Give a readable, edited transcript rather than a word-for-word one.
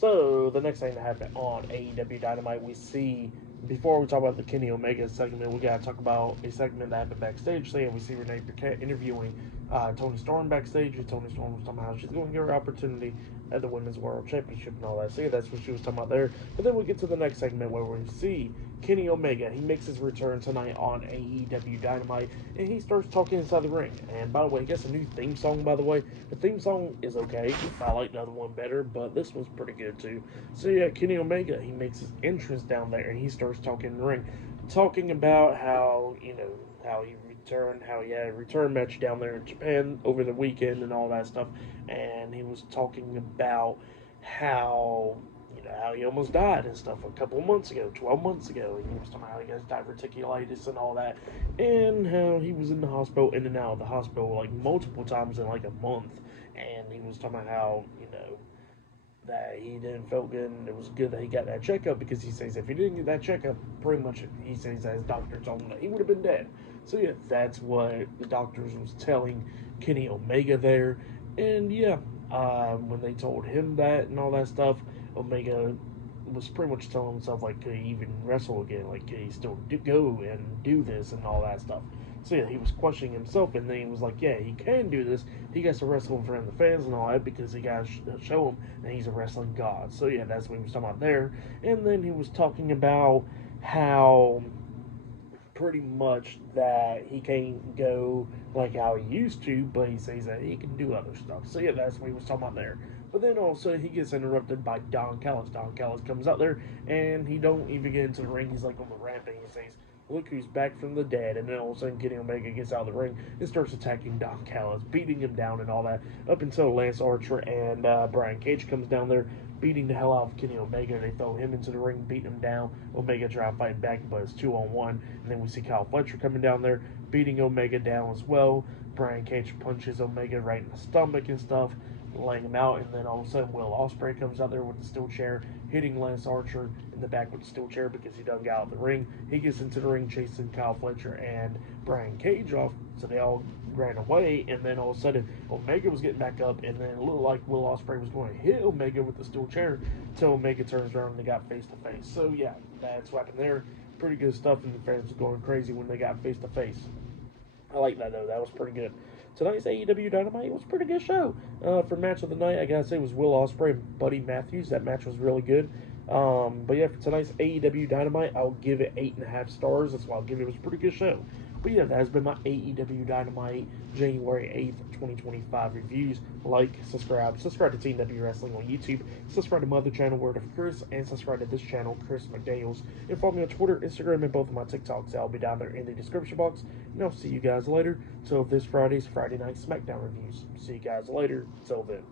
So the next thing that happened on AEW Dynamite, we see before we talk about the Kenny Omega segment, we gotta talk about a segment that happened backstage. So yeah, we see Renee Paquette interviewing Tony Storm backstage, and Tony Storm was talking about how she's going to get her opportunity at the Women's World Championship and all that. So yeah, that's what she was talking about there. But then we get to the next segment where we see Kenny Omega. He makes his return tonight on AEW Dynamite, and he starts talking inside the ring. And by the way, he gets a new theme song. By the way, the theme song is okay. I like the other one better, but this one's pretty good too. So yeah, Kenny Omega, he makes his entrance down there, and he starts talking in the ring, talking about how how he returned, how he had a return match down there in Japan over the weekend and all that stuff, and he was talking about how how he almost died and stuff a couple of months ago, 12 months ago. And he was talking about how he has diverticulitis and all that, and how he was in the hospital, in and out of the hospital like multiple times in like a month. And he was talking about how that he didn't feel good, and it was good that he got that checkup because he says if he didn't get that checkup, pretty much he says that his doctor told him that he would have been dead. So yeah, that's what the doctors was telling Kenny Omega there, and yeah, when they told him that and all that stuff, Omega was pretty much telling himself like could he even wrestle again, like could he still go and do this and all that stuff. So yeah, he was questioning himself, and then he was like, yeah, he can do this. He gets to wrestle in front of the fans and all that because he got to show him that he's a wrestling god. So yeah, that's what he was talking about there. And then he was talking about how pretty much that he can't go like how he used to, but he says that he can do other stuff. So yeah, that's what he was talking about there. But then also he gets interrupted by Don Callis. Don Callis comes out there and he don't even get into the ring. He's like on the ramp and he says, "Look who's back from the dead." And then all of a sudden Kenny Omega gets out of the ring and starts attacking Don Callis, beating him down and all that, up until Lance Archer and Brian Cage comes down there, beating the hell out of Kenny Omega. They throw him into the ring, beating him down. Omega try to fight back, but it's 2-on-1. And then we see Kyle Fletcher coming down there, beating Omega down as well. Brian Cage punches Omega right in the stomach and stuff, laying him out. And then all of a sudden, Will Ospreay comes out there with the steel chair, hitting Lance Archer in the back with the steel chair because he done got out of the ring. He gets into the ring chasing Kyle Fletcher and Brian Cage off, so they all ran away. And then all of a sudden, Omega was getting back up, and then it looked like Will Ospreay was going to hit Omega with the steel chair until Omega turns around and they got face to face. So yeah, that's what happened there. Pretty good stuff, and the fans were going crazy when they got face to face. I like that though. That was pretty good. Tonight's AEW Dynamite was a pretty good show. For match of the night, I gotta say it was Will Ospreay and Buddy Matthews. That match was really good. But yeah, for tonight's AEW Dynamite, I'll give it 8.5 stars. That's why I'll give it. It was a pretty good show. But yeah, that has been my AEW Dynamite January 8th, 2025 reviews. Like, subscribe to Team W Wrestling on YouTube, subscribe to my other channel, Word of Chris, and subscribe to this channel, Chris McDaniels. And follow me on Twitter, Instagram, and both of my TikToks. I'll be down there in the description box. And I'll see you guys later. Till this Friday Night SmackDown reviews. See you guys later. Till then.